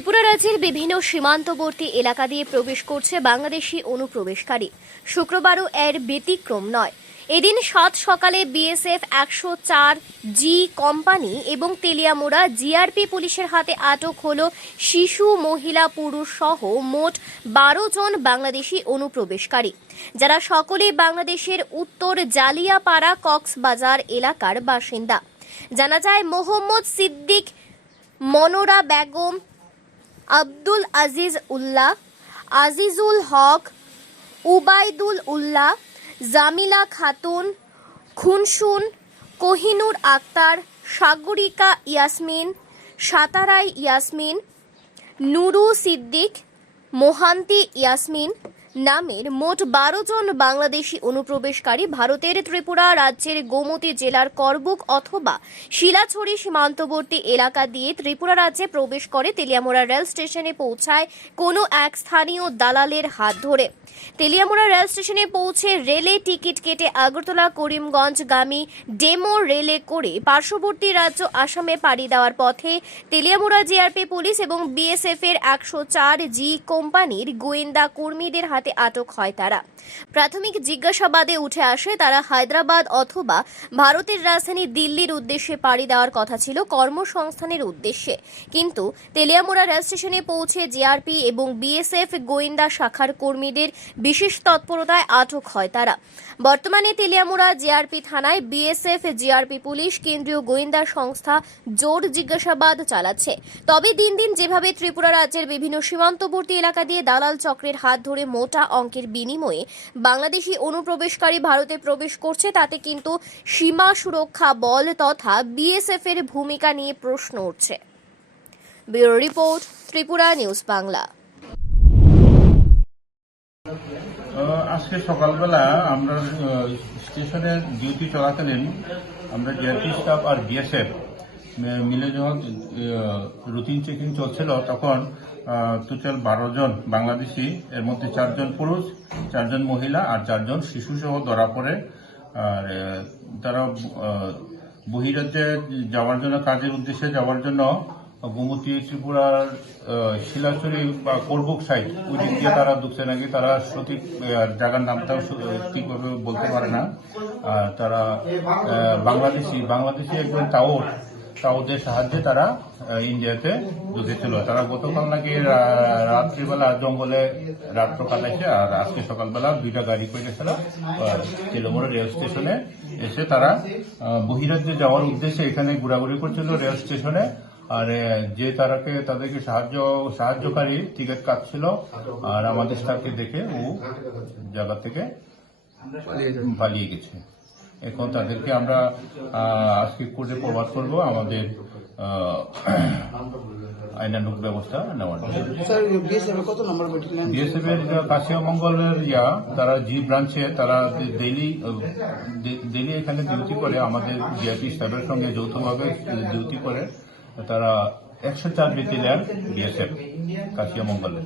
ত্রিপুরা রাজ্যের বিভিন্ন সীমান্তবর্তী এলাকা দিয়ে প্রবেশ করছে বাংলাদেশি অনুপ্রবেশকারী। শুক্রবারও এর ব্যতিক্রম নয়। এদিন সাত সকালে বিএসএফ একশো চার জি কোম্পানি এবং তেলিয়ামুড়া জিআরপি পুলিশের হাতে আটক হল শিশু, মহিলা, পুরুষ সহ মোট বারো জন বাংলাদেশি অনুপ্রবেশকারী। যারা সকলেই বাংলাদেশের উত্তর জালিয়াপাড়া কক্সবাজার এলাকার বাসিন্দা। জানা যায়, মোহাম্মদ সিদ্দিক মনোরা বেগম আব্দুল আজিজ উল্লাহ, আজিজুল হক, উবাইদুল উল্লাহ, জামিলা খাতুন, খুনসুন, কোহিনুর আক্তার, সাগরিকা ইয়াসমিন, সাতারাই ইয়াসমিন, নুরু সিদ্দিক, মোহান্তি ইয়াসমিন নামের মোট বারো জন বাংলাদেশি অনুপ্রবেশকারী ভারতের ত্রিপুরা রাজ্যের গোমতী জেলার করবুক অথবা শিলাছড়ি সীমান্তবর্তী এলাকা দিয়ে ত্রিপুরা রাজ্যে প্রবেশ করে তেলিয়ামোড়া রেল স্টেশনে পৌঁছায় কোনো এক স্থানীয় দালালের হাত ধরে। তেলিয়ামোড়া রেল স্টেশনে পৌঁছে রেলে টিকিট কেটে আগরতলা করিমগঞ্জ গামী ডেমো রেলে করে পার্শ্ববর্তী রাজ্য আসামে পাড়ি দেওয়ার পথে তেলিয়ামুড়া জিআরপি পুলিশ এবং বিএসএফ এর একশো চার জি কোম্পানির গোয়েন্দা কর্মীদের হাতে আটক হয় তারা। প্রাথমিক জিজ্ঞাসাবাদে উঠে আসে, তারা হায়দ্রাবাদ অথবা ভারতের রাজধানী দিল্লির উদ্দেশ্যে পাড়ি দেওয়ার কথা ছিল কর্মসংস্থানের উদ্দেশ্যে। কিন্তু তেলিয়ামুড়া রেল স্টেশনে পৌঁছে জিআরপি এবং বিএসএফ গোয়েন্দা শাখার কর্মীদের বিশেষ তৎপরতায় আটক হয় তারা। বর্তমানে তেলিয়ামুড়া জিআরপি থানায় বিএসএফ, জিআরপি পুলিশ, কেন্দ্রীয় গোয়েন্দা সংস্থা জোর জিজ্ঞাসাবাদ চালাচ্ছে। তবে দিন দিন যেভাবে ত্রিপুরা রাজ্যের বিভিন্ন সীমান্তবর্তী এলাকা দিয়ে দালাল চক্রের হাত ধরে মোটা অঙ্কের বিনিময়ে বাংলাদেশি অনুপ্রবেশকারী ভারতে প্রবেশ করছে, তাতে কিন্তু সীমা সুরক্ষা বল তথা বিএসএফ এর ভূমিকা নিয়ে প্রশ্ন উঠছে। Bureau report, Tripura news Bangla. আজকে সকালবেলা আমরা স্টেশনে ডিউটি চলাকালীন আমরা ডিআরপি স্টাফ আর বিএসএফ মিলে যখন রুটিন চেকিং চলছিল, তখন টোটাল বারো জন বাংলাদেশি, এর মধ্যে চারজন পুরুষ, চারজন মহিলা আর চারজন শিশু সহ ধরা পড়ে। আর তারা বহিরাজ্যে যাওয়ার জন্য, কাজের উদ্দেশ্যে যাওয়ার জন্য গোমতী, ত্রিপুরার শিলাচুরি বা করবুক সাইড, ওই দিক দিয়ে তারা ঢুকছে নাকি তারা সঠিক জায়গার নামটাও ঠিকভাবে বলতে পারে না। আর তারা বাংলাদেশি বাংলাদেশি একজন তাওর তাওদের সাহায্যে তারা ইন্ডিয়াতে ঢুকেছিল তারা গতকাল নাকি রাত্রিবেলা জঙ্গলে রাত্র কাটাইছে, আর আজকে সকালবেলা দুইটা গাড়ি করে গেছিল তেলমোড়া রেল স্টেশনে এসে তারা বহিরাজ্যে যাওয়ার উদ্দেশ্যে এখানে ঘোরাঘুরি করছিল রেল স্টেশনে। আর যে তারাকে তাদেরকে সাহায্য সাহায্যকারী টিকিট কাটছিল। আর আমাদের স্টাফকে দেখে ও জায়গা থেকে পালিয়ে গেছে। এখন তাদেরকে আমরা আজকে কোর্টে প্রবাদ করব আমাদের আইনানুক ব্যবস্থা নেওয়ার বিএসএফ এর কাশিয়ামঙ্গলের ইয়া তারা জি ব্রাঞ্চে তারা ডেইলি ডেইলি এখানে ডিউটি করে। আমাদের জিআইপি স্টাফের সঙ্গে যৌথভাবে ডিউটি করে। তারা একশো চার ব্যাটালিয়ান বিএসএফ কাশিয়ামঙ্গলের